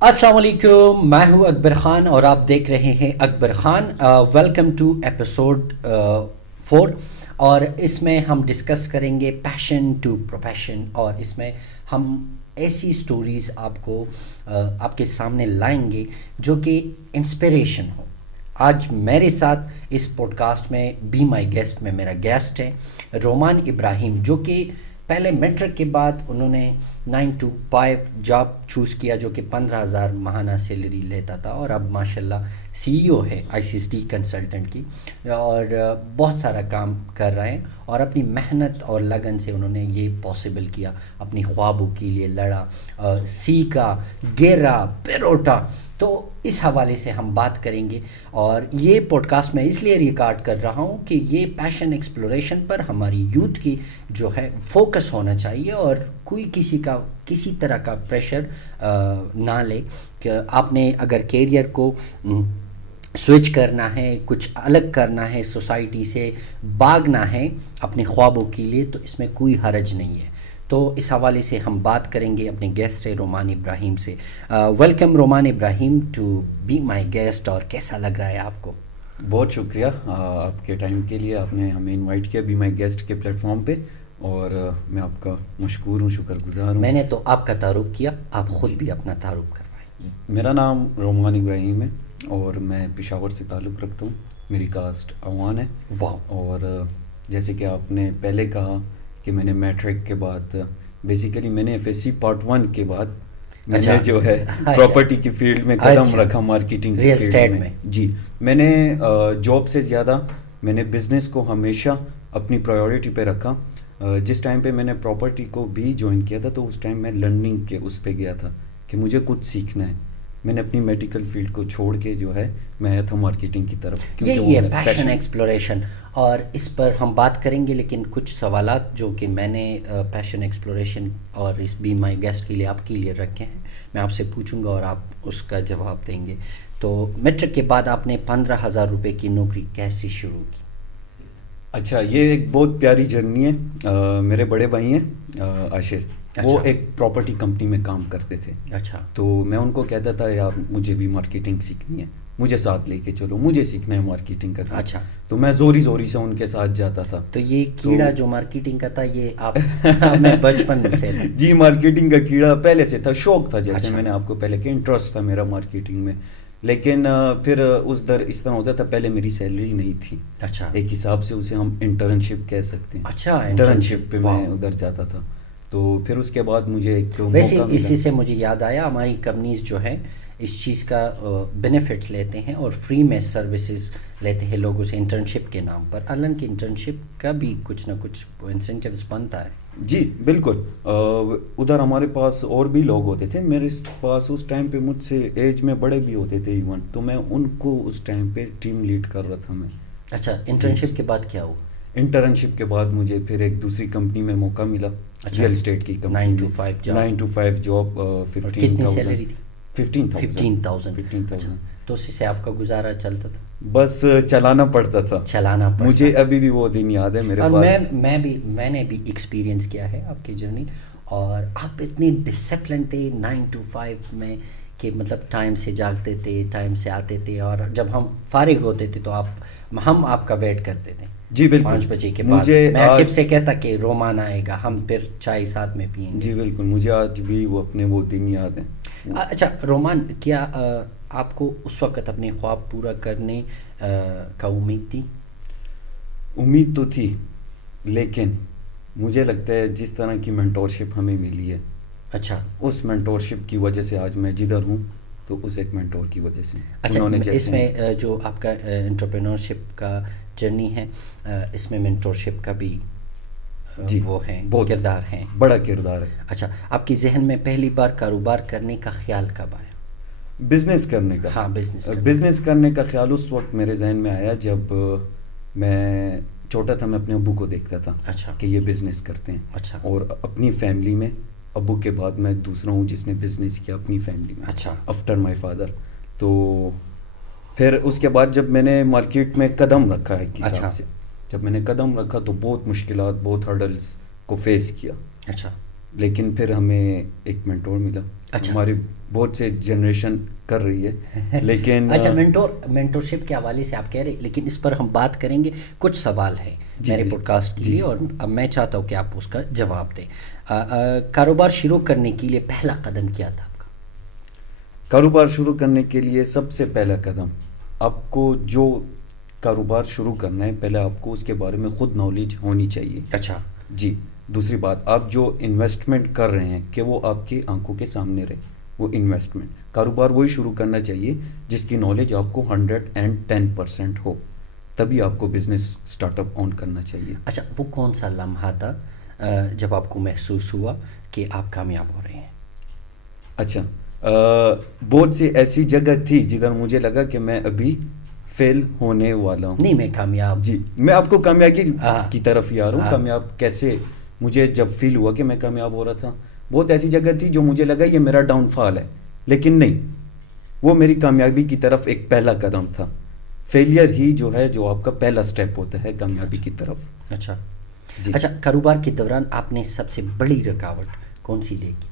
السلام علیکم، میں ہوں اکبر خان اور آپ دیکھ رہے ہیں اکبر خان. ویلکم ٹو ایپیسوڈ 4 اور اس میں ہم ڈسکس کریں گے پیشن ٹو پروفیشن، اور اس میں ہم ایسی سٹوریز آپ کے سامنے لائیں گے جو کہ انسپریشن ہو. آج میرے ساتھ اس پوڈ کاسٹ میں بی مائی گیسٹ میں میرا گیسٹ ہے رومان ابراہیم، جو کہ پہلے میٹرک کے بعد انہوں نے 9 to 5 جاب چوز کیا جو کہ 15,000 ماہانہ سیلری لیتا تھا، اور اب ماشاءاللہ CEO ہے ICSD کنسلٹنٹ کی، اور بہت سارا کام کر رہے ہیں، اور اپنی محنت اور لگن سے انہوں نے یہ پاسبل کیا، اپنی خوابوں کے لیے لڑا، سیکھا، گرا، پیروٹا. تو اس حوالے سے ہم بات کریں گے، اور یہ پوڈ کاسٹ میں اس لیے ریکارڈ کر رہا ہوں کہ یہ پیشن ایکسپلوریشن پر ہماری یوتھ کی جو ہے فوکس ہونا چاہیے، اور کوئی کسی طرح کا پریشر نہ لے کہ آپ نے اگر کیریئر کو سوئچ کرنا ہے، کچھ الگ کرنا ہے، سوسائٹی سے بھاگنا ہے اپنے خوابوں کے لیے، تو اس میں کوئی حرج نہیں ہے. تو اس حوالے سے ہم بات کریں گے اپنے گیسٹ سے رومان ابراہیم سے. Welcome Ruman Ibrahim to be my guest. اور کیسا لگ رہا ہے آپ کو؟ بہت شکریہ آپ کے ٹائم کے لیے، آپ نے ہمیں انوائٹ کیا بی مائی گیسٹ کے پلیٹ فارم پہ، اور میں آپ کا مشکور ہوں، شکر گزار ہوں. میں نے تو آپ کا تعارف کیا، آپ خود بھی اپنا تعارف کروائیں. میرا نام رومان ابراہیم ہے اور میں پشاور سے تعلق رکھتا ہوں. میری کاسٹ عوان ہے. واو. اور جیسے کہ آپ نے پہلے کہا کہ میں نے میٹرک کے بعد بیسیکلی میں نے FSC پارٹ 1 کے بعد میں نے جو ہے پراپرٹی کی فیلڈ میں قدم رکھا، مارکیٹنگ کی فیلڈ میں. جی، میں نے جاب سے زیادہ میں نے بزنس کو ہمیشہ اپنی پرائیورٹی پہ رکھا. جس ٹائم پہ میں نے پراپرٹی کو بھی جوائن کیا تھا تو اس ٹائم میں لرننگ کے اس پہ گیا تھا کہ مجھے کچھ سیکھنا ہے. میں نے اپنی میڈیکل فیلڈ کو چھوڑ کے جو ہے میں آیا تھا مارکیٹنگ کی طرف. یہی ہے پیشن ایکسپلوریشن، اور اس پر ہم بات کریں گے. لیکن کچھ سوالات جو کہ میں نے پیشن ایکسپلوریشن اور اس بی مائی گیسٹ کے لیے آپ کے لیے رکھے ہیں، میں آپ سے پوچھوں گا اور آپ اس کا جواب دیں گے. تو میٹرک کے بعد آپ نے 15,000 روپے کی نوکری کیسی شروع کی؟ اچھا، یہ ایک بہت پیاری جرنی ہے. میرے بڑے بھائی ہیں عاشر، وہ ایک پراپرٹی کمپنی میں کام کرتے تھے. اچھا. تو میں ان کو کہتا تھا یار مجھے بھی مارکیٹنگ سیکھنی ہے، مجھے ساتھ لے کے چلو، مجھے سیکھنا ہے مارکیٹنگ کا. اچھا. تو میں زوری سے ان کے ساتھ جاتا تھا. تو یہ کیڑا جو مارکیٹنگ کا تھا یہ آپ میں بچپن سے جی، مارکیٹنگ کا کیڑا پہلے سے تھا، شوق تھا. جیسے میں نے آپ کو پہلے کہ انٹرسٹ تھا میرا مارکیٹنگ میں. لیکن پھر اس طرح ہوتا تھا، پہلے میری سیلری نہیں تھی. اچھا. ایک حساب سے اسے ہم انٹرنشپ کہہ سکتے ہیں. اچھا، انٹرنشپ پہ میں ادھر جاتا تھا. تو پھر اس کے بعد مجھے ایک ویسے اسی سے مجھے یاد آیا، ہماری کمپنیز جو ہے اس چیز کا بینیفٹ لیتے ہیں اور فری میں سروسز لیتے ہیں لوگوں سے انٹرنشپ کے نام پر. حالانکہ انٹرنشپ کا بھی کچھ نہ کچھ انسینٹیوز بنتا ہے. جی بالکل. ادھر ہمارے پاس اور بھی لوگ ہوتے تھے، میرے پاس اس ٹائم پہ مجھ سے ایج میں بڑے بھی ہوتے تھے ایون، تو میں ان کو اس ٹائم پہ ٹیم لیڈ کر رہا تھا میں. اچھا. انٹرنشپ کے بعد کیا ہوا؟ انٹرنشپ کے بعد مجھے پھر ایک دوسری کمپنی میں موقع ملا، ریئل اسٹیٹ کی company. 9 to 5 job. 9 to 5 job. کتنی سیلری تھی؟ 15,000. تو اسی سے آپ کا گزارا چلتا تھا؟ بس چلانا پڑتا تھا. مجھے ابھی بھی وہ دن یاد ہے میرے پاس. میں نے بھی ایکسپیرینس کیا ہے آپ کی جرنی، اور آپ اتنی ڈسپلن تھے 9 to 5 میں کہ مطلب ٹائم سے جاگتے تھے، ٹائم سے آتے تھے، اور جب ہم فارغ ہوتے تھے تو ہم آپ کا ویٹ کرتے تھے. جی بالکل. 5 بجے کے بعد میں عاقب سے کہتا کہ رومان آئے گا، ہم پھر چائے ساتھ میں پئیں گے. جی بالکل، مجھے آج بھی وہ اپنے وہ دن یاد ہیں. اچھا رومان، کیا آپ کو اس وقت اپنے خواب پورا کرنے کا امید تھی؟ امید تو تھی، لیکن مجھے لگتا ہے جس طرح کی مینٹورشپ ہمیں ملی ہے، اچھا، اس مینٹورشپ کی وجہ سے آج میں جدھر ہوں، تو اس ایک مینٹور کی وجہ سے. اچھا. اس میں جو آپ کا انٹرپرینورشپ کا جرنی ہے، اس میں مینٹورشپ کا بھی وہ ہیں کردار ہیں، بڑا کردار ہے. اچھا. آپ کی ذہن میں پہلی بار کاروبار کرنے کا خیال کب آیا؟ بزنس کرنے کا؟ ہاں، بزنس کرنے کا خیال اس وقت میرے ذہن میں آیا جب میں چھوٹا تھا. میں اپنے ابو کو دیکھتا تھا. اچھا. کہ یہ بزنس کرتے ہیں. اچھا. اور اپنی فیملی میں ابو کے بعد میں دوسرا ہوں جس نے بزنس کیا اپنی فیملی میں. اچھا. After my father. تو پھر اس کے بعد جب میں نے مارکیٹ میں قدم رکھا ہے ایک حساب سے، جب میں نے قدم رکھا تو بہت مشکلات، بہت ہرڈلس کو فیس کیا. اچھا. لیکن پھر ہمیں ایک مینٹور ملا. اچھا. ہماری بہت سے جنریشن کر رہی ہے لیکن اچھا مینٹورشپ کے حوالے سے آپ کہہ رہے, لیکن اس پر ہم بات کریں گے. کچھ سوال ہے میرے پوڈ کاسٹ کے لیے اور اب میں چاہتا ہوں کہ آپ اس کا جواب دیں. کاروبار شروع کرنے کے لیے پہلا قدم کیا تھا آپ کا؟ کاروبار شروع کرنے کے لیے سب سے پہلا قدم, آپ کو جو کاروبار شروع کرنا ہے پہلے آپ کو اس کے بارے میں خود نالج ہونی چاہیے. اچھا جی. دوسری بات, آپ جو انویسٹمنٹ کر رہے ہیں کہ وہ آپ کی آنکھوں کے سامنے رہے. وہ انویسٹمنٹ, کاروبار وہی شروع کرنا چاہیے جس کی نالج آپ کو 110% ہو, تبھی آپ کو بزنس اسٹارٹ اپ آن کرنا چاہیے. اچھا, وہ کون سا لمحہ تھا جب آپ کو محسوس ہوا کہ آپ کامیاب ہو رہے ہیں؟ اچھا, بہت سی ایسی جگہ تھی جدھر مجھے لگا کہ میں ابھی فیل ہونے والا ہوں. نہیں, میں کامیاب. جی, میں آپ کو کامیابی کی طرف ہی آ رہا ہوں. کامیاب کیسے مجھے جب فیل ہوا کہ میں کامیاب ہو رہا تھا, بہت ایسی جگہ تھی جو مجھے لگا یہ میرا ڈاؤن فال ہے, لیکن نہیں, وہ میری کامیابی کی طرف ایک پہلا قدم تھا. فیلئر ہی جو ہے جو آپ کا پہلا سٹیپ ہوتا ہے کامیابی کی طرف. اچھا جی. اچھا, کاروبار کے دوران آپ نے سب سے بڑی رکاوٹ کون سی دیکھی؟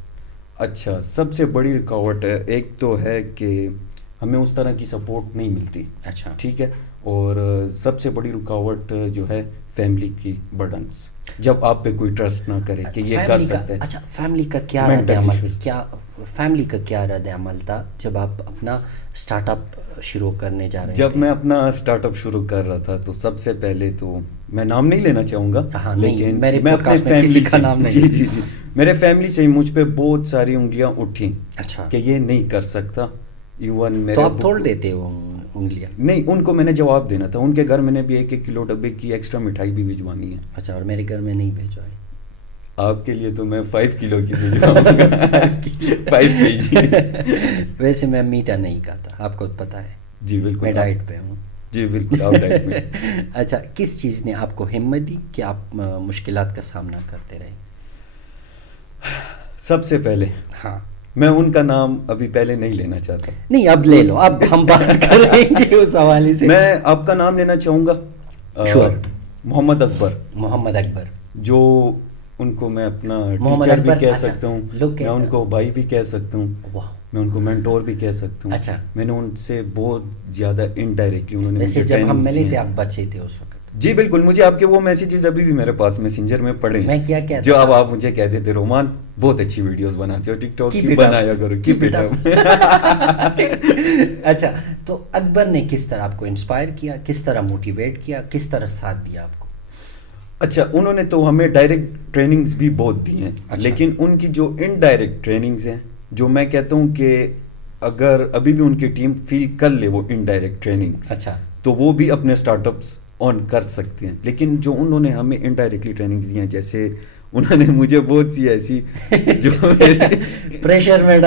اچھا, سب سے بڑی رکاوٹ ایک تو ہے کہ ہمیں اس طرح کی سپورٹ نہیں ملتی. اچھا ٹھیک ہے. اور سب سے بڑی رکاوٹ جو ہے فیملی کی برڈنس, جب آپ پہ کوئی ٹرسٹ نہ کرے کہ یہ کر سکتے ہیں. اچھا, فیملی کا کیا رد عمل کیا رد عمل تھا جب آپ اپنا اسٹارٹ اپ شروع کرنے جا رہے تھے؟ جب میں اپنا اسٹارٹ اپ شروع کر رہا تھا تو سب سے پہلے تو میں نام نہیں لینا چاہوں گا, لیکن میں اپنے فیملی سے جی میرے فیملی سے ہی مجھ پہ بہت ساری انگلیاں اٹھیں. اچھا, کہ یہ نہیں کر سکتا. ایون میرے تو آپ توڑ دیتے ہو انگلیاں؟ نہیں, ان کو میں نے جواب دینا تھا. ان کے گھر میں نے بھی 1-1 کلو ڈبے کی ایکسٹرا مٹھائی بھی بھجوانی ہے. اچھا, اور میرے گھر میں نہیں بھیجوائی؟ آپ کے لیے تو میں 5 کلو کی بھجواؤں گا. 5 kg. ویسے میں میٹھا نہیں کھاتا, آپ کو پتا ہے. جی بالکل, میں ڈائٹ پہ ہوں. جی بالکل, آپ ڈائٹ میں. اچھا, کس چیز نے آپ کو ہمت دی کہ آپ مشکلات کا سامنا کرتے رہے؟ سب سے پہلے میں ان کا نام ابھی پہلے نہیں لینا چاہتا. نہیں, اب لے لو, اب ہم بات کریں گے اس حوالے سے. میں آپ کا نام لینا چاہوں گا. محمد اکبر, جو ان کو میں اپنا ٹیچر بھی کہہ سکتا ہوں, میں ان کو بھائی بھی کہہ سکتا ہوں, میں ان کو مینٹور بھی کہہ سکتا ہوں. اچھا, میں نے ان سے بہت زیادہ انڈائریکٹلی انہوں نے ویسے جب ہم ملے تھے آپ بچے تھے اس وقت. جی بالکل, مجھے آپ کے وہ میسیجز ابھی بھی میرے پاس میسنجر میں پڑے ہیں. میں کیا کہتا جو اب آپ مجھے کہتے تھے رومان بہت اچھی ویڈیوز بناتے ہو, ٹک ٹاک کی بنایا کرو, کیپ اٹ اپ. اچھا, تو اکبر نے کس طرح آپ کو انسپائر کیا, کس طرح موٹیویٹ کیا, کس طرح ساتھ دیا آپ کو؟ اچھا, انہوں نے تو ہمیں ڈائریکٹ ٹریننگز بھی بہت دی ہیں. لیکن ان کی جو انڈائریکٹ ٹریننگز ہیں, جو میں کہتا ہوں کہ اگر ابھی بھی ان کی ٹیم فیل کر لے وہ انڈائریکٹ ٹریننگز, اچھا, تو وہ بھی اپنے اسٹارٹ اپس آن کر سکتے ہیں. لیکن جو انہوں نے ہمیں انڈائریکٹلی ٹریننگز دی ہیں, جیسے انہوں نے مجھے بہت سی ایسی جو پریشر میں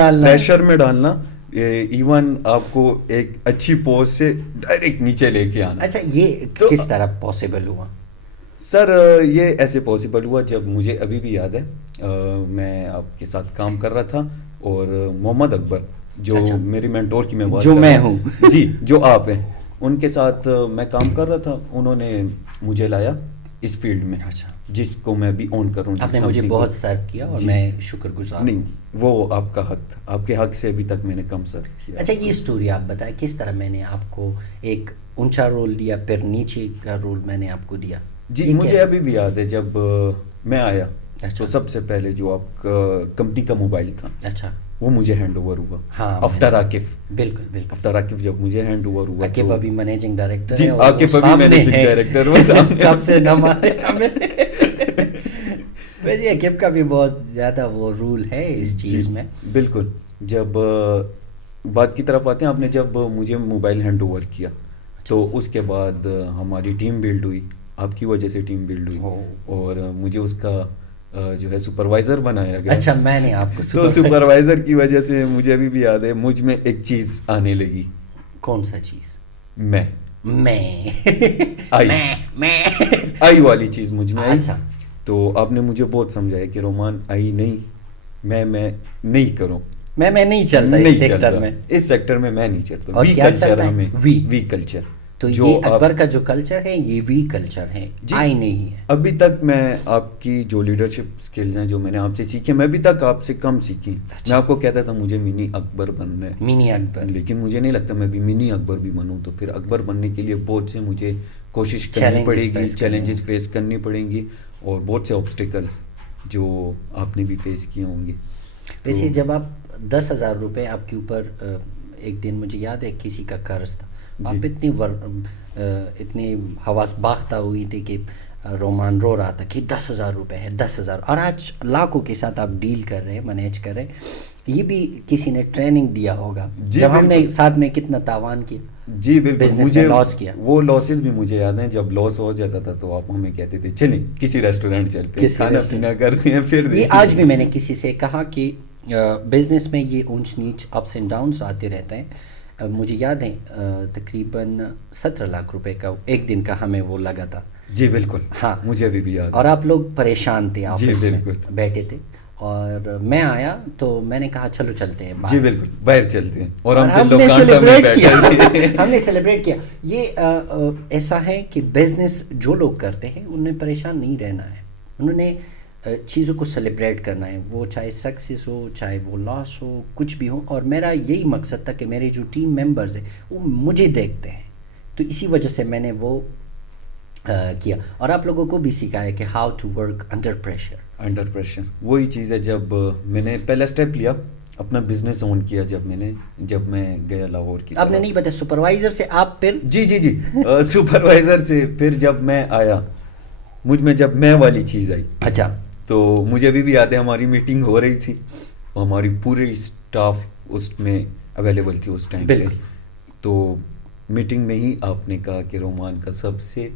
ڈالنا, ایون آپ کو ایک اچھی پوسٹ سے ڈائریکٹ نیچے لے کے آنا. اچھا, یہ کس طرح پاسبل ہوا؟ سر, یہ ایسے پاسبل ہوا جب مجھے ابھی بھی یاد ہے, میں آپ کے ساتھ کام کر رہا تھا اور محمد اکبر جو میری مینٹور کی میں بات جو میں ہوں جی, جو آپ ہیں, ان کے ساتھ میں کام کر رہا تھا. انہوں نے مجھے لایا اس فیلڈ میں, جس کو میں بھی اون کروں. آپ نے مجھے بہت سرو کیا اور میں شکر گزار. نہیں, وہ آپ کا حق تھا, آپ کے حق سے ابھی تک میں نے کم سرو کیا. اچھا, یہ اسٹوری آپ بتائیں, کس طرح میں نے آپ کو ایک اونچا رول دیا, پھر نیچے کا رول میں نے آپ کو دیا. جی, مجھے ابھی بھی یاد ہے جب میں آیا تو سب سے پہلے جو آپ کا کمپنی کا موبائل تھا, اچھا, وہ مجھے ہینڈ اوور ہوا. ہاں, آفٹر عاقف. بالکل, آفٹر عاقف جب مجھے ہینڈ اوور ہوا, عاقف ابھی مینیجنگ ڈائریکٹر ہے. جی, عاقف ابھی مینیجنگ ڈائریکٹر, وہ سامنے کب سے نہ مارے ہمیں. ویسے عاقف کا بھی بہت زیادہ وہ رول ہے اس چیز میں. بالکل. جب بات کی طرف آتے ہیں, آپ نے جب مجھے موبائل ہینڈ اوور کیا تو اس کے بعد ہماری ٹیم بلڈ ہوئی, آپ کی وجہ سے ٹیم بلڈ ہوئی, اور مجھے اس کا جو ہے سپروائزر بنایا گیا. اچھا, میں نے آپ کو تو سپروائزر کی وجہ سے مجھے ابھی بھی یاد ہے, مجھ میں ایک چیز آنے لگی. کون سا چیز؟ میں آئی والی چیز مجھ میں آئی. تو آپ نے مجھے بہت سمجھایا کہ رومان آئی نہیں, میں نہیں کروں, میں نہیں چلتا اس سیکٹر میں. اس سیکٹر میں میں نہیں چلتا. وی کلچر ہمیں, وی کلچر. تو یہ اکبر کا جو کلچر ہے یہ وی کلچر ہے، آئی نہیں ہے. ابھی تک میں آپ کی جو لیڈرشپ اسکلز ہیں جو میں نے آپ سے سیکھی، میں ابھی تک آپ سے کم سیکھی. میں آپ کو کہتا تھا مجھے منی اکبر بننا ہے، منی اکبر، لیکن مجھے نہیں لگتا میں بھی منی اکبر بھی بنوں. تو پھر اکبر بننے کے لیے بہت سے مجھے کوشش کرنی پڑے گی، چیلنجز فیس کرنی پڑیں گی، اور بہت سے آبسٹیکلس جو آپ نے بھی فیس کیے ہوں گے. ویسے جب آپ 10,000 روپے آپ کے اوپر، ایک دن مجھے یاد ہے کسی کا قرض تھا، آپ اتنی حواس باختہ ہوئی تھی کہ رومان رو رہا تھا کہ 10,000 روپے ہے 10,000، اور آج لاکھوں کے ساتھ آپ ڈیل کر رہے ہیں، مینیج کر رہے ہیں. یہ بھی کسی نے ٹریننگ دیا ہوگا جب ہم نے ساتھ میں کتنا تاوان کیا. جی بالکل، بزنس میں لاس کیا. وہ لاسز بھی مجھے یاد ہیں. جب لاس ہو جاتا تھا تو آپ ہمیں کہتے تھے چلیں کسی ریسٹورینٹ چلتے ہیں، کھانا پینا کرتے ہیں. پھر یہ آج بھی میں نے کسی سے کہا کہ بزنس میں یہ اونچ نیچ اپس اینڈ ڈاؤنس آتے رہتے ہیں. مجھے یاد ہے تقریباً 17 لاکھ روپے کا ایک دن کا ہمیں وہ لگا تھا. جی بالکل، ہاں مجھے ابھی بھی یاد ہے. اور آپ لوگ پریشان تھے، آفس میں بیٹھے تھے، اور میں آیا تو میں نے کہا چلو چلتے ہیں باہر. جی بالکل، باہر چلتے ہیں، اور ہم نے سیلیبریٹ کیا. ہم نے سیلیبریٹ کیا. یہ ایسا ہے کہ بزنس جو لوگ کرتے ہیں انہیں پریشان نہیں رہنا ہے، انہوں نے چیزوں کو سیلیبریٹ کرنا ہے، وہ چاہے سکسیس ہو چاہے وہ لاس ہو، کچھ بھی ہو. اور میرا یہی مقصد تھا کہ میرے جو ٹیم ممبرز ہیں وہ مجھے دیکھتے ہیں، تو اسی وجہ سے میں نے وہ کیا. اور آپ لوگوں کو بھی سکھایا کہ how to work under pressure. Under pressure وہی چیز ہے. جب میں نے پہلا اسٹیپ لیا، اپنا بزنس آن کیا، جب میں گیا لاہور کی، آپ نے نہیں بتایا سپروائزر سے آپ پھر جی سپروائزر سے پھر جب میں آیا، مجھ میں جب میں والی چیز آئی، اچھا، تو مجھے ابھی بھی یاد ہے ہماری میٹنگ ہو رہی تھی، ہماری پوری اسٹاف اس میں اویلیبل تھی اس ٹائم پہ. تو میٹنگ میں ہی آپ نے کہا کہ رومان کا سب سے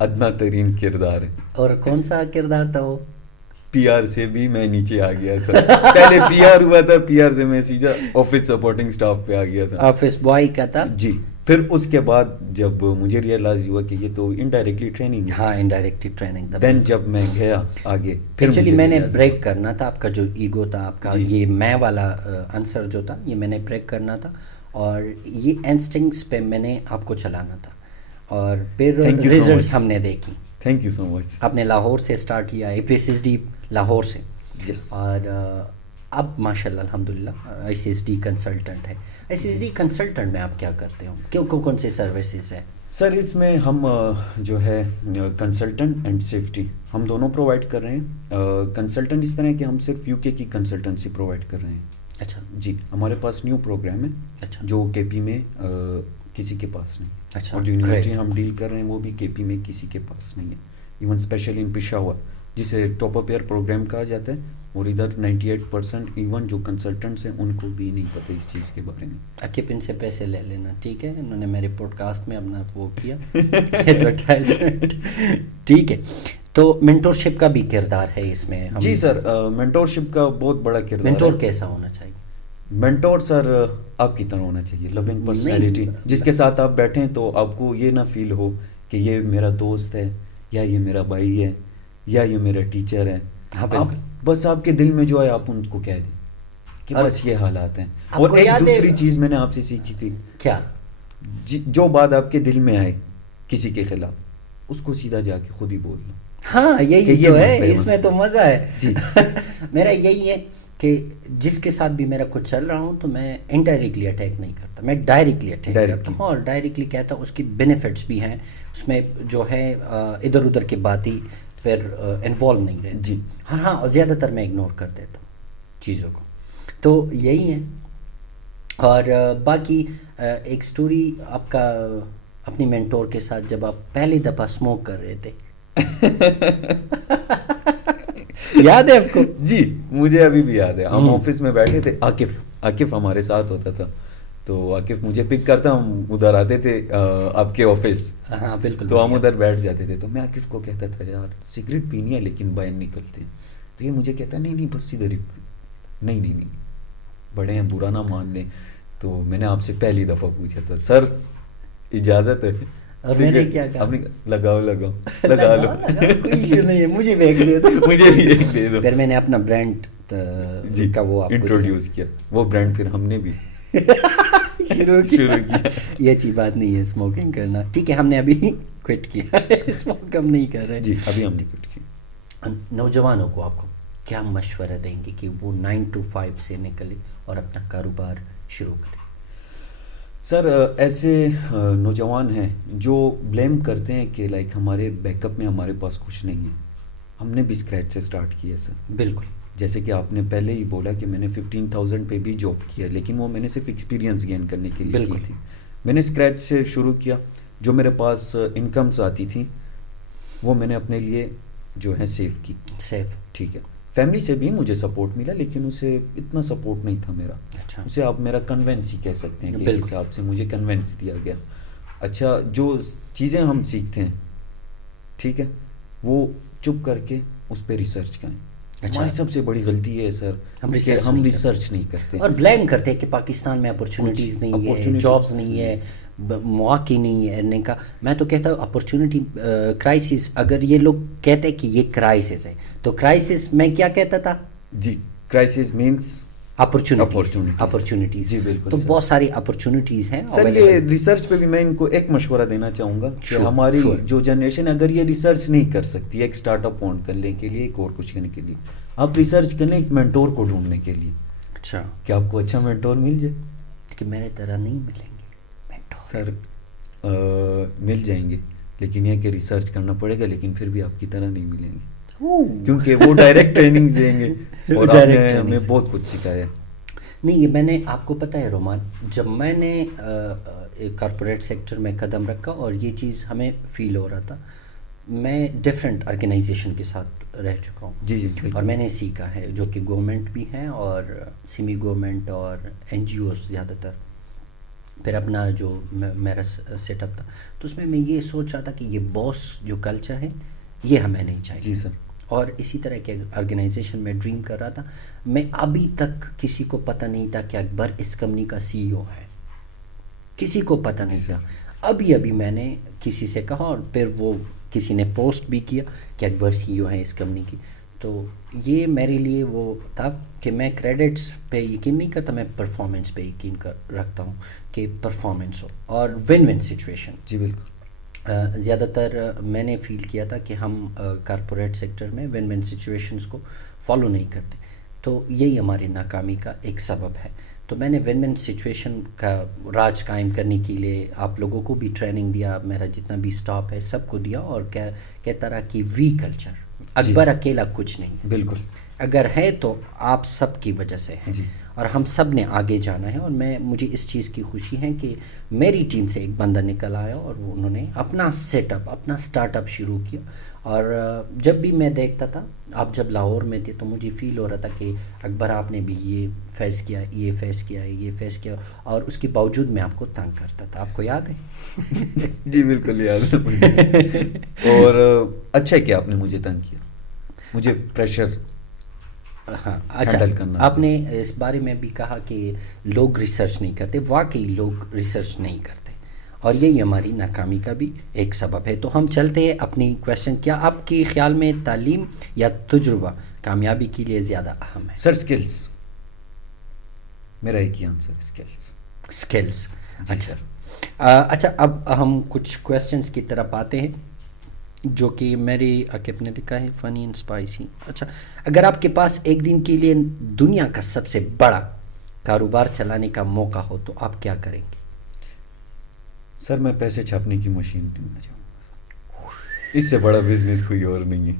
ادنا ترین کردار ہے. اور کون سا کردار تھا وہ؟ پی آر سے بھی میں نیچے آ گیا تھا. پہلے پی آر ہوا تھا، پی آر سے میں سیدھا آفس سپورٹنگ سٹاف پہ آ گیا تھا، آفس بوائے کا تھا. جی. پھر اس کے بعد جب مجھے ریئلائز ہوا کہ یہ تو انڈائریکٹلی ٹریننگ ہے، ہاں انڈائریکٹلی ٹریننگ تھا. دین جب میں گیا آگے، ایکچولی میں نے بریک کرنا تھا آپ کا جو ایگو تھا، آپ کا یہ میں والا آنسر جو تھا، یہ میں نے بریک کرنا تھا، اور یہ انسٹنگس پہ میں نے آپ کو چلانا تھا. اور پھر ریزلٹس ہم نے دیکھی. Thank you so much. آپ نے لاہور سے اسٹارٹ کیا، A P S S D Lahore سے، اور اب ماشاء اللہ الحمدللہ I C S D consultant ہے. I C S D consultant میں آپ کیا کرتے ہو، کون سے سروسز ہیں؟ سر اس میں ہم جو ہے کنسلٹنٹ اینڈ سیفٹی ہم دونوں پرووائڈ کر رہے ہیں. کنسلٹنٹ اس طرح کہ ہم صرف یو کے کی کنسلٹنسی پرووائڈ کر رہے ہیں. اچھا جی، ہمارے پاس نیو پروگرام ہے. اچھا. جو کے پی میں کسی کے پاس نہیں. اچھا. اور جو یونیورسٹی ہم ڈیل کر رہے ہیں وہ بھی کے پی میں کسی کے پاس نہیں ہے. ایون اسپیشلی ان پشاور، جسے ٹاپ اپ ایئر پروگرام کہا جاتا ہے، اور ادھر 98% ایون جو کنسلٹنٹس ہیں ان کو بھی نہیں پتہ اس چیز کے بارے میں. عاقب ان سے پیسے لے لینا، ٹھیک ہے؟ انہوں نے میرے پوڈ کاسٹ میں اپنا وہ کیا ایڈورٹائزمنٹ. ٹھیک ہے. تو مینٹورشپ کا بھی کردار ہے اس میں. جی سر، مینٹورشپ کا بہت بڑا کردار ہے. مینٹور کیسا ہونا چاہیے؟ مینٹور سر آپ کی طرح ہونا چاہیے، لونگ پرسنالٹی، جس کے ساتھ آپ بیٹھیں تو آپ کو یہ نہ فیل ہو کہ یہ میرا دوست ہے، یا یہ میرا بھائی ہے، یا یہ میرا ٹیچر ہے. آپ بس آپ کے دل میں جو ہے آپ ان کو کہہ دیں کہ بس یہ حالات ہیں. اور ایک دوسری چیز میں نے آپ سے سیکھی تھی، کیا؟ جو بات آپ کے دل میں آئے کسی کے خلاف، اس کو سیدھا جا کے خود ہی بول دو. ہاں یہی تو ہے، اس میں تو مزہ ہے. جی میرا یہی ہے کہ جس کے ساتھ بھی میرا کچھ چل رہا ہوں تو میں انڈائریکٹلی اٹیک نہیں کرتا، میں ڈائریکٹلی اٹیک کرتا ہوں. اور ڈائریکٹلی کہتا ہوں اس کی بینیفٹس بھی ہیں اس میں، جو ہے ادھر ادھر کی باتیں پھر انوالو نہیں رہتی. جی ہاں زیادہ تر میں اگنور کر دیتا ہوں چیزوں کو. تو یہی ہے. اور باقی ایک سٹوری آپ کا اپنی مینٹور کے ساتھ، جب آپ پہلی دفعہ اسموک کر رہے تھے، یاد ہے آپ کو؟ جی مجھے ابھی بھی یاد ہے. ہم آفس میں بیٹھے تھے، عاقف ہمارے ساتھ ہوتا تھا، تو عاقف مجھے پک کرتا، ہم ادھر آتے تھے آپ کے آفس. ہاں بالکل. تو ہم ادھر بیٹھ جاتے تھے، تو میں عاقف کو کہتا تھا یار سگریٹ پینی ہے لیکن باہر نکلتے ہیں. تو یہ مجھے کہتا نہیں بس ادھر ہی. نہیں بڑے ہیں، برا نہ مان لیں. تو میں نے آپ سے پہلی دفعہ پوچھا تھا سر اجازت ہے؟ اور میں نے کیا کہا؟ لگا لو کوئی ایشو نہیں ہے، مجھے بھی ایک دے دو. مجھے بھی ایک دے دو. پھر میں نے اپنا برانڈ جی کا وہ انٹروڈیوس کیا. وہ برانڈ پھر ہم نے بھی شروع کیا. یہ اچھی بات نہیں ہے اسموکنگ کرنا. ٹھیک ہے, ہم نے ابھی کوئٹ کیا, اسموک ہم نہیں کر رہے. جی ابھی ہم نے کوئٹ کیا. نوجوانوں کو آپ کو کیا مشورہ دیں گے کہ وہ 9 to 5 سے نکلے اور اپنا کاروبار شروع کریں؟ سر ایسے نوجوان ہیں جو بلیم کرتے ہیں کہ لائک ہمارے بیک اپ میں ہمارے پاس کچھ نہیں ہے. ہم نے بھی اسکریچ سے اسٹارٹ کیا سر. بالکل, جیسے کہ آپ نے پہلے ہی بولا کہ میں نے 15,000 پہ بھی جاب کیا, لیکن وہ میں نے صرف ایکسپیرینس گین کرنے کے لیے کی تھی. میں نے اسکریچ سے شروع کیا. جو میرے پاس انکمس آتی تھیں وہ میں نے اپنے لیے جو ہے سیو کی. ٹھیک ہے, فیملی سے بھی مجھے سپورٹ ملا, لیکن اسے اتنا سپورٹ نہیں تھا میرا. اچھا, اسے آپ میرا کنونس ہی کہہ سکتے ہیں کہ اس حساب سے مجھے کنونس دیا گیا. اچھا, جو چیزیں ہم سیکھتے ہیں ٹھیک ہے وہ چپ کر کے اس پہ ریسرچ کریں. ہماری سب سے بڑی غلطی ہے سر, ہم ریسرچ نہیں کرتے اور بلیم کرتے ہیں کہ پاکستان میں اپرچونیٹیز نہیں ہے, جابس نہیں ہے, مواقع نہیں ہے ارننگ کا. میں تو کہتا ہوں اپرچونیٹی کرائسس, اگر یہ لوگ کہتے کہ یہ کرائسس ہے تو کرائسس میں کیا کہتا تھا؟ جی کرائسس مینس اپرچونیٹیز. جی بالکل, تو بہت ساری اپرچونیٹیز ہیں سر. یہ ریسرچ پہ بھی میں ان کو ایک مشورہ دینا چاہوں گا کہ ہماری جو جنریشن اگر یہ ریسرچ نہیں کر سکتی ایک اسٹارٹ اپ فاؤنڈ کرنے کے لیے, ایک اور کچھ کرنے کے لیے, آپ ریسرچ کر لیں ایک مینٹور کو ڈھونڈنے کے لیے. اچھا, کہ آپ کو اچھا مینٹور مل جائے. کہ میرے طرح نہیں ملیں گے مینٹور. سر مل جائیں گے, لیکن یہ کہ ریسرچ کرنا پڑے گا, لیکن پھر بھی آپ کی طرح نہیں ملیں گے, کیونکہ وہ ڈائریکٹ ٹریننگز دیں گے اور آپ نے ہمیں بہت کچھ سکھایا. نہیں, یہ میں نے آپ کو پتہ ہے رومان, جب میں نے کارپوریٹ سیکٹر میں قدم رکھا اور یہ چیز ہمیں فیل ہو رہا تھا, میں ڈفرینٹ آرگنائزیشن کے ساتھ رہ چکا ہوں. جی جی, اور میں نے سیکھا ہے جو کہ گورنمنٹ بھی ہیں اور سیمی گورنمنٹ اور NGOs زیادہ تر. پھر اپنا جو میرا سیٹ اپ تھا تو اس میں یہ سوچ رہا تھا کہ یہ باس جو کلچر ہے یہ ہمیں نہیں چاہیے. جی سر. اور اسی طرح کے آرگنائزیشن میں ڈریم کر رہا تھا. میں ابھی تک کسی کو پتہ نہیں تھا کہ اکبر اس کمپنی کا CEO ہے, کسی کو پتہ نہیں تھا. ابھی میں نے کسی سے کہا اور پھر وہ کسی نے پوسٹ بھی کیا کہ اکبر CEO ہے اس کمپنی کی. تو یہ میرے لیے وہ تھا کہ میں کریڈٹس پہ یقین نہیں کرتا, میں پرفارمنس پہ یقین رکھتا ہوں کہ پرفارمنس ہو اور ون سچویشن. جی بالکل. زیادہ تر میں نے فیل کیا تھا کہ ہم کارپوریٹ سیکٹر میں ون سچویشنز کو فالو نہیں کرتے, تو یہی ہماری ناکامی کا ایک سبب ہے. تو میں نے ون سچویشن کا راج قائم کرنے کے لیے آپ لوگوں کو بھی ٹریننگ دیا, میرا جتنا بھی اسٹاف ہے سب کو دیا, اور کہتا رہا کہ وی کلچر, اکبر اکیلا کچھ نہیں ہے. بالکل. اگر ہے تو آپ سب کی وجہ سے ہے. اور ہم سب نے آگے جانا ہے. اور مجھے اس چیز کی خوشی ہے کہ میری ٹیم سے ایک بندہ نکل آیا اور انہوں نے اپنا سیٹ اپ, اپنا اسٹارٹ اپ شروع کیا. اور جب بھی میں دیکھتا تھا, آپ جب لاہور میں تھے تو مجھے فیل ہو رہا تھا کہ اکبر آپ نے بھی یہ فیس کیا, یہ فیس کیا, یہ فیس کیا, اور اس کے باوجود میں آپ کو تنگ کرتا تھا. آپ کو یاد ہے؟ جی بالکل یاد ہے. اور اچھا کہ آپ نے مجھے تنگ کیا, مجھے پریشر. ہاں اچھا, آپ نے اس بارے میں بھی کہا کہ لوگ ریسرچ نہیں کرتے. واقعی لوگ ریسرچ نہیں کرتے, اور یہی ہماری ناکامی کا بھی ایک سبب ہے. تو ہم چلتے ہیں اپنی کویشچن. کیا آپ کے خیال میں تعلیم یا تجربہ کامیابی کے لیے زیادہ اہم ہے؟ سر اسکلس, میرا ایک ہی آنسر, اسکلس. اچھا, اب ہم کچھ کویشچنس کی طرف آتے ہیں جو کہ میری آپ نے لکھا ہے فنی اینڈ اسپائسی. اچھا, اگر آپ کے پاس ایک دن کے لیے دنیا کا سب سے بڑا کاروبار چلانے کا موقع ہو تو آپ کیا کریں گے؟ سر میں پیسے چھاپنے کی مشین ڈھونڈنا چاہوں گا. اس سے بڑا بزنس کوئی اور نہیں ہے.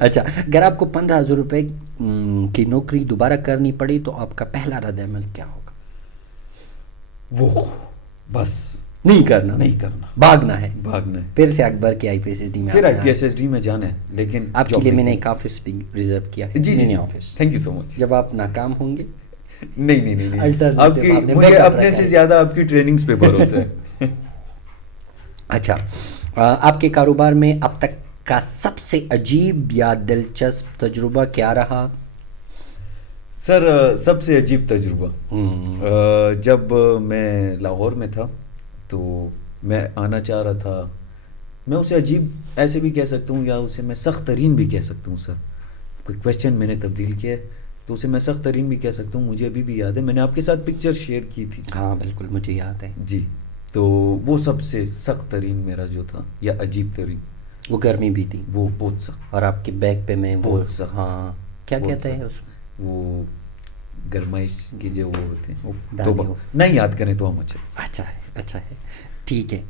اچھا, اگر آپ کو 15,000 روپے کی نوکری دوبارہ کرنی پڑی تو آپ کا پہلا رد عمل کیا ہوگا؟ وہ بس نہیں کرنا, بھاگنا ہے, پھر سے اکبر کے IPSSD میں, پھر IPSSD میں جانا ہے. لیکن آپ کے لیے میں نے ایک آفس بھی ریزرو کیا ہے. جی آفس, تھینک یو سو مچ. جب آپ ناکام ہوں گے. نہیں, آپ کی مجھے اپنے سے زیادہ آپ کی ٹریننگز پہ بھروسہ ہے. اچھا, آپ کے کاروبار میں اب تک کا سب سے عجیب یا دلچسپ تجربہ کیا رہا؟ سر سب سے عجیب تجربہ جب میں لاہور میں تھا تو میں آنا چاہ رہا تھا. میں اسے عجیب ایسے بھی کہہ سکتا ہوں یا اسے میں سخت ترین بھی کہہ سکتا ہوں. سر کوئی کویشچن میں نے تبدیل کیا ہے. تو اسے میں سخت ترین بھی کہہ سکتا ہوں. مجھے ابھی بھی یاد ہے میں نے آپ کے ساتھ پکچر شیئر کی تھی. ہاں بالکل مجھے یاد ہے. جی تو وہ سب سے سخت ترین میرا جو تھا یا عجیب ترین. وہ گرمی بھی تھی. وہ بہت سخت. اور آپ کے بیگ پہ میں وہ بہت سخت. ہاں کیا کہتے ہیں اس وہ گرمائش کی جو وہ ہوتے ہیں دانی. نہیں یاد کریں تو ہم اچھا ہے اچھا ہے ٹھیک ہے.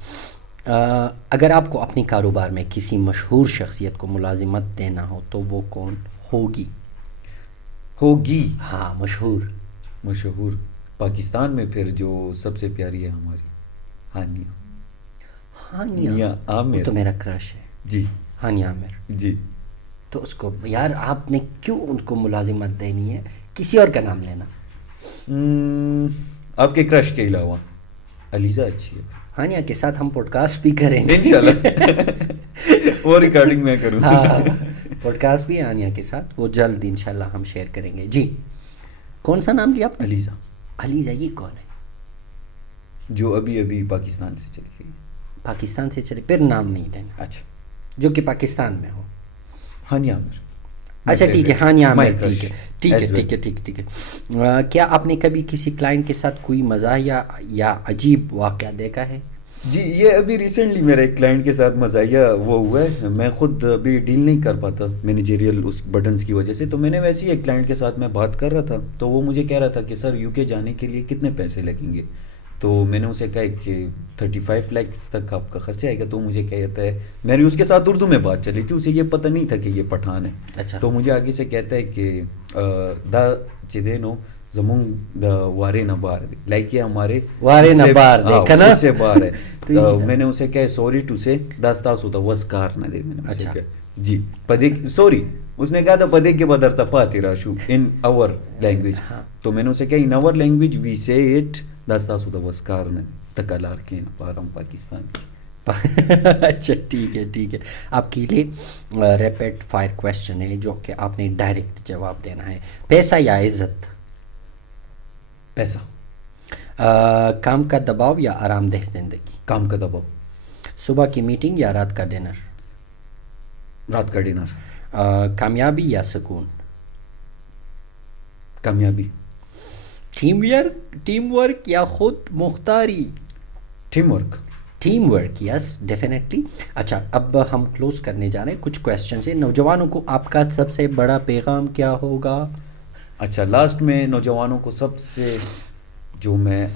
اگر آپ کو اپنے کاروبار میں کسی مشہور شخصیت کو ملازمت دینا ہو تو وہ کون ہوگی؟ ہاں مشہور پاکستان میں پھر جو سب سے پیاری ہے ہماری ہانیہ عامر. وہ تو میرا کرش ہے. جی ہانیہ عامر. جی تو اس کو یار آپ نے کیوں ان کو ملازمت دینی ہے؟ کسی اور کا نام لینا. آپ کے کرش کے علاوہ علیزہ اچھی ہے. ہانیہ کے ساتھ ہم پوڈ کاسٹ بھی کریں گے انشاءاللہ. وہ ریکارڈنگ میں کروں. ہاں پوڈ کاسٹ بھی ہانیہ کے ساتھ وہ جلد انشاءاللہ ہم شیئر کریں گے. جی کون سا نام لیا آپ نے؟ علیزہ. علیزہ یہ کون ہے؟ جو ابھی پاکستان سے چلی گئی. پاکستان سے چلے پھر نام نہیں لینا. اچھا جو کہ پاکستان میں ہو. ہانیہ عامر. اچھا ٹھیک ہے ہانیہ عامر. ٹھیک ہے. کیا آپ نے کبھی کسی کلائنٹ کے ساتھ کوئی مزاحیہ یا عجیب واقعہ دیکھا ہے؟ جی یہ ابھی ریسنٹلی میرا ایک کلائنٹ کے ساتھ مزاحیہ وہ ہوا ہے. میں خود ابھی ڈیل نہیں کر پاتا مینیجریل اس بٹنس کی وجہ سے. تو میں نے ویسے ہی ایک کلائنٹ کے ساتھ میں بات کر رہا تھا تو وہ مجھے کہہ رہا تھا کہ سر UK جانے کے لیے کتنے پیسے لگیں گے. تو میں نے اسے کہا کہ 35 لاکھ تک آپ کا خرچہ آئے گا. تو مجھے کہتا ہے میری اس کے ساتھ اردو میں بات چلی تھی. اسے یہ پتہ نہیں تھا کہ یہ پٹھان ہے. اچھا. تو مجھے آگے سے کہتا ہے کہ دا چدینو زمون دا وارے نہ بار دے لائک یہ ہمارے وارے نہ بار دے نا سے بار ہے. میں نے اسے کہا سوری ٹو سے داستا سو دا وسکار نہ دے. میں نے اسے کہا جی پدے سوری. اس نے کہا تھا پدے کے بدر تا پاتی راشو ان اور لینگویج. تو میں نے اسے کہا ان اور لینگویج وی سے اٹ داستا سو دا وسکار نہ تکالار کے پارم پاکستان کی. اچھا ٹھیک ہے. آپ کے لیے ریپڈ فائر کویسچن ہے جو کہ آپ نے ڈائریکٹ جواب دینا ہے. پیسہ یا عزت؟ پیسہ. کام کا دباؤ یا آرام دہ زندگی؟ کام کا دباؤ. صبح کی میٹنگ یا رات کا ڈنر؟ رات کا ڈنر. کامیابی یا سکون؟ کامیابی. ٹیم ورک یا خود مختاری؟ Team work yes definitely. اچھا اب ہم کلوز کرنے جا رہے ہیں. کچھ کویسچنس ہیں. نوجوانوں کو آپ کا سب سے بڑا پیغام کیا ہوگا؟ اچھا لاسٹ میں نوجوانوں کو سب سے جو میں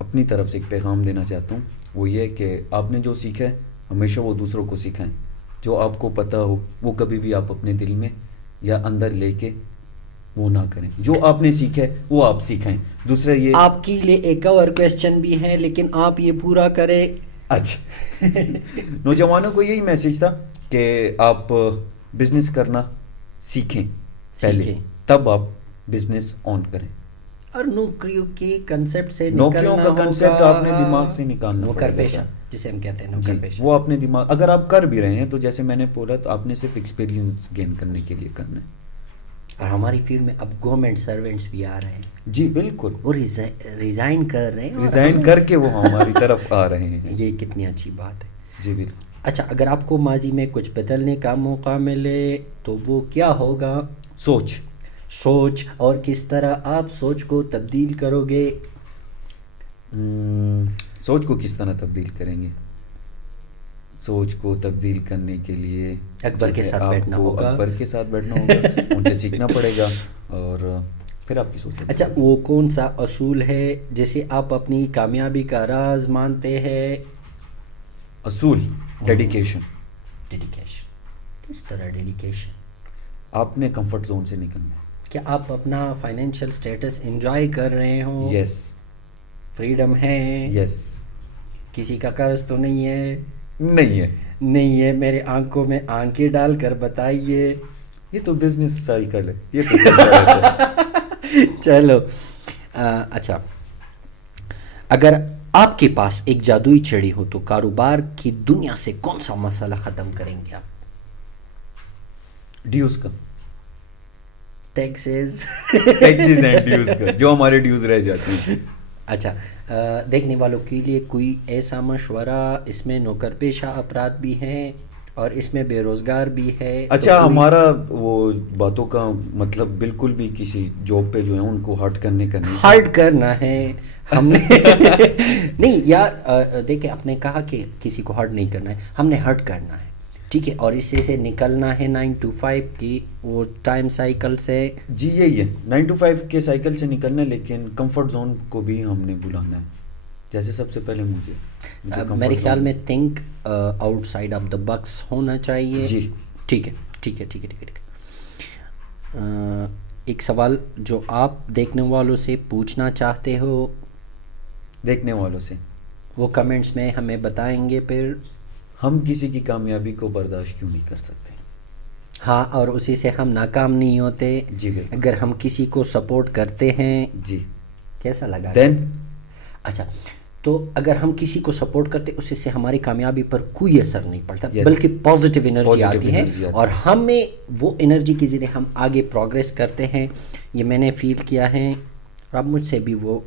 اپنی طرف سے ایک پیغام دینا چاہتا ہوں وہ یہ کہ آپ نے جو سیکھا ہے ہمیشہ وہ دوسروں کو سکھائیں. جو آپ کو پتہ ہو وہ کبھی بھی آپ اپنے دل میں یا اندر لے کے وہ نہ کریں. جو آپ نے سیکھا ہے وہ آپ سکھائیں. دوسرا یہ آپ کے لیے ایک اور کویسچن بھی ہے لیکن آپ یہ پورا کریں. اچھا نوجوانوں کو یہی میسج تھا کہ آپ بزنس کرنا سیکھیں پہلے تب آپ بزنس آن کریں. اور نوکریوں کے کنسپٹ سے نوکریوں کا کنسپٹ آپ نے دماغ سے نکالنا نوکر پیشہ جسے ہم کہتے ہیں نوکر پیشہ. وہ اپنے دماغ اگر آپ کر بھی رہے ہیں تو جیسے میں نے بولا تو آپ نے صرف ایکسپیرینس گین کرنے کے لیے کرنا ہے. اور ہماری فیلڈ میں اب گورنمنٹ سرونٹس بھی آ رہے ہیں. جی بالکل. وہ ریزائن کر رہے ہیں. ریزائن کر کے وہ ہماری طرف آ رہے ہیں. یہ کتنی اچھی بات ہے. جی بالکل. اچھا اگر آپ کو ماضی میں کچھ بدلنے کا موقع ملے تو وہ کیا ہوگا؟ سوچ. اور کس طرح آپ سوچ کو تبدیل کرو گے؟ سوچ کو کس طرح تبدیل کریں گے؟ سوچ کو تبدیل کرنے کے لیے اکبر کے ساتھ بیٹھنا ہوگا. ان سے سیکھنا پڑے گا اور پھر آپ کی سوچ. اچھا وہ کون سا اصول ہے جسے آپ اپنی کامیابی کا راز مانتے ہیں؟ اصول ڈیڈیکیشن. کس طرح ڈیڈیکیشن؟ آپ نے کمفرٹ زون سے نکلنا ہے. کیا آپ اپنا فائنینشیل سٹیٹس انجوائے کر رہے ہوں؟ یس. فریڈم ہے؟ یس. کسی کا قرض تو نہیں ہے؟ نہیں ہے. میرے آنکھوں میں آنکھیں ڈال کر بتائیے. یہ تو بزنس سائیکل ہے یہ تو چلو اچھا اگر آپ کے پاس ایک جادوئی چھڑی ہو تو کاروبار کی دنیا سے کون سا مسئلہ ختم کریں گے آپ؟ ڈیوز کا. ٹیکسز اینڈ ڈیوز کا جو ہمارے ڈیوز رہ جاتے ہیں. اچھا دیکھنے والوں کے لیے کوئی ایسا مشورہ، اس میں نوکر پیشہ افراد بھی ہیں اور اس میں بے روزگار بھی ہے. اچھا ہمارا وہ باتوں کا مطلب بالکل بھی کسی جاب پہ جو ہے ان کو ہرٹ کرنے کا نہیں, ہرٹ کرنا ہے ہم نے نہیں یار دیکھیں آپ نے کہا کہ کسی کو ہرٹ نہیں کرنا ہے, ہم نے ہرٹ کرنا ہے, ٹھیک ہے, اور اسی سے نکلنا ہے 9 to 5 کی وہ ٹائم سائیکل سے. جی یہی ہے 9 to 5 کے سائیکل سے نکلنا ہے, لیکن کمفرٹ زون کو بھی ہم نے بلانا ہے. جیسے سب سے پہلے مجھے میرے خیال میں think out side of the box ہونا چاہیے. جی ٹھیک ہے ٹھیک ہے ٹھیک ہے ٹھیک ہے. ایک سوال جو آپ دیکھنے والوں سے پوچھنا چاہتے ہو, دیکھنے والوں سے, وہ کمنٹس میں ہمیں بتائیں گے. پھر ہم کسی کی کامیابی کو برداشت کیوں نہیں کر سکتے؟ ہاں, اور اسی سے ہم ناکام نہیں ہوتے. جی بالکل. اگر ہم کسی کو سپورٹ کرتے ہیں, جی کیسا لگا دین, اچھا تو اگر ہم کسی کو سپورٹ کرتے اس سے ہماری کامیابی پر کوئی اثر نہیں پڑتا, بلکہ پازیٹیو انرجی آتی ہے, اور ہمیں وہ انرجی کے ذریعے ہم آگے پروگریس کرتے ہیں. یہ میں نے فیل کیا ہے, اور آپ مجھ سے بھی وہ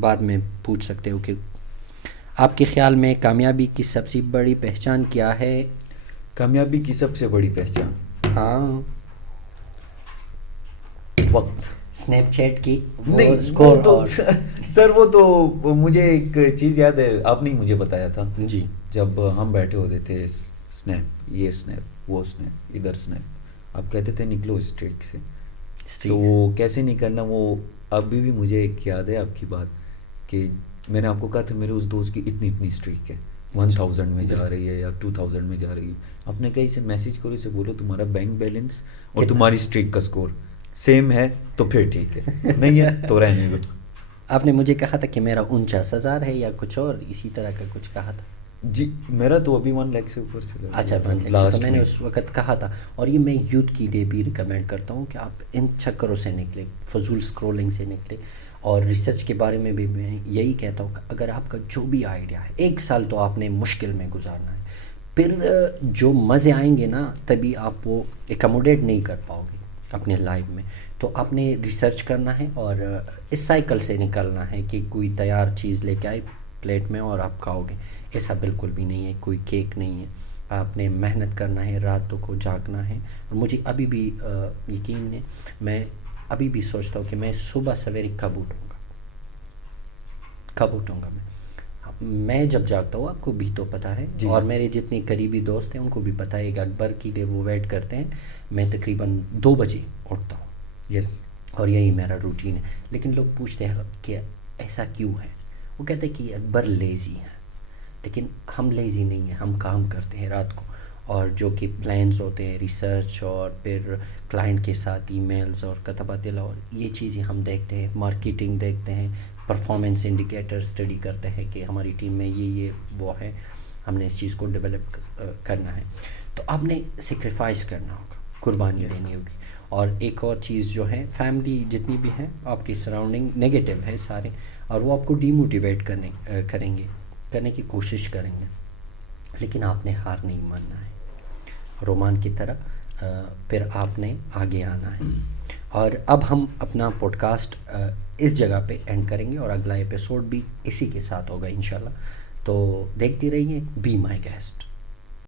بعد میں پوچھ سکتے ہو کہ آپ کے خیال میں کامیابی کی سب سے بڑی پہچان کیا ہے؟ کامیابی کی سب سے بڑی پہچان, ہاں, وقت. اسنیپ چیٹ کی نہیں سکور تو سر وہ تو مجھے ایک چیز یاد ہے, آپ نے مجھے بتایا تھا جی, جب ہم بیٹھے ہوتے تھے, اسنیپ, یہ اسنیپ, وہ اسنیپ, ادھر اسنیپ, آپ کہتے تھے نکلو اسٹریک سے. تو وہ کیسے نکلنا, وہ ابھی بھی مجھے ایک یاد ہے آپ کی بات, کہ میں نے آپ کو کہا تھا میرے اس دوست کی اتنی اسٹریک ہے, 1000 میں جا رہی ہے یا 2000 میں جا رہی ہے. آپ نے کہا اسے میسج کرو, اسے بولو تمہارا بینک بیلنس اور تمہاری اسٹریک کا اسکور سیم ہے تو پھر ٹھیک ہے, نہیں ہے تو رہنے دو. آپ نے مجھے کہا تھا کہ میرا 49,000 ہے یا کچھ اور اسی طرح کا کچھ کہا تھا. جی میرا تو ابھی 1 لاکھ سے اوپر چلا. اچھا 1 لاکھ, تو میں نے اس وقت کہا تھا. اور یہ میں یوتھ کے لیے بھی ریکمینڈ کرتا ہوں کہ آپ ان چکروں سے نکلیں, فضول اسکرولنگ سے نکلیں. اور ریسرچ کے بارے میں بھی میں یہی کہتا ہوں کہ اگر آپ کا جو بھی آئیڈیا ہے, 1 سال تو آپ نے مشکل میں گزارنا ہے, پھر جو مزے آئیں گے نا تبھی آپ وہ ایکاموڈیٹ نہیں کر پاؤ گے اپنے لائف میں. تو آپ نے ریسرچ کرنا ہے اور اس سائیکل سے نکلنا ہے کہ کوئی تیار چیز لے کے آئے پلیٹ میں اور آپ کھاؤ گے. ایسا بالکل بھی نہیں ہے, کوئی کیک نہیں ہے. آپ نے محنت کرنا ہے, راتوں کو جاگنا ہے. اور مجھے ابھی بھی یقین ہے, میں ابھی بھی سوچتا ہوں کہ میں صبح سویرے کب اٹھوں گا. میں جب جاگتا ہوں آپ کو بھی تو پتہ ہے, اور میرے جتنے قریبی دوست ہیں ان کو بھی پتہ ہے کہ اکبر کے لیے وہ ویٹ کرتے ہیں. میں تقریباً 2 بجے اٹھتا ہوں. یس, اور یہی میرا روٹین ہے. لیکن لوگ پوچھتے ہیں کہ ایسا کیوں ہے, وہ کہتے ہیں کہ اکبر لیزی ہے. لیکن ہم لیزی نہیں ہیں, ہم کام کرتے ہیں رات کو, اور جو کہ پلانس ہوتے ہیں, ریسرچ, اور پھر کلائنٹ کے ساتھ ای میلز اور کتابات لاؤ, یہ چیزیں ہم دیکھتے ہیں. مارکیٹنگ دیکھتے ہیں, پرفارمنس انڈیکیٹر اسٹڈی کرتے ہیں کہ ہماری ٹیم میں یہ وہ ہے, ہم نے اس چیز کو ڈیولپ کرنا ہے. تو آپ نے سیکریفائس کرنا ہوگا, قربانی دینی ہوگی. اور ایک اور چیز جو ہے, فیملی جتنی بھی ہیں آپ کی سراؤنڈنگ نگیٹو ہے سارے, اور وہ آپ کو ڈی موٹیویٹ کرنے کی کوشش کریں گے. لیکن آپ نے ہار نہیں ماننا ہے, رومان کی طرح پھر آپ نے آگے آنا ہے. اور اب ہم اپنا پوڈ کاسٹ اس جگہ پہ اینڈ کریں گے, اور اگلا ایپیسوڈ بھی اسی کے ساتھ ہوگا انشاءاللہ. تو دیکھتی رہیے, بی مائی گیسٹ.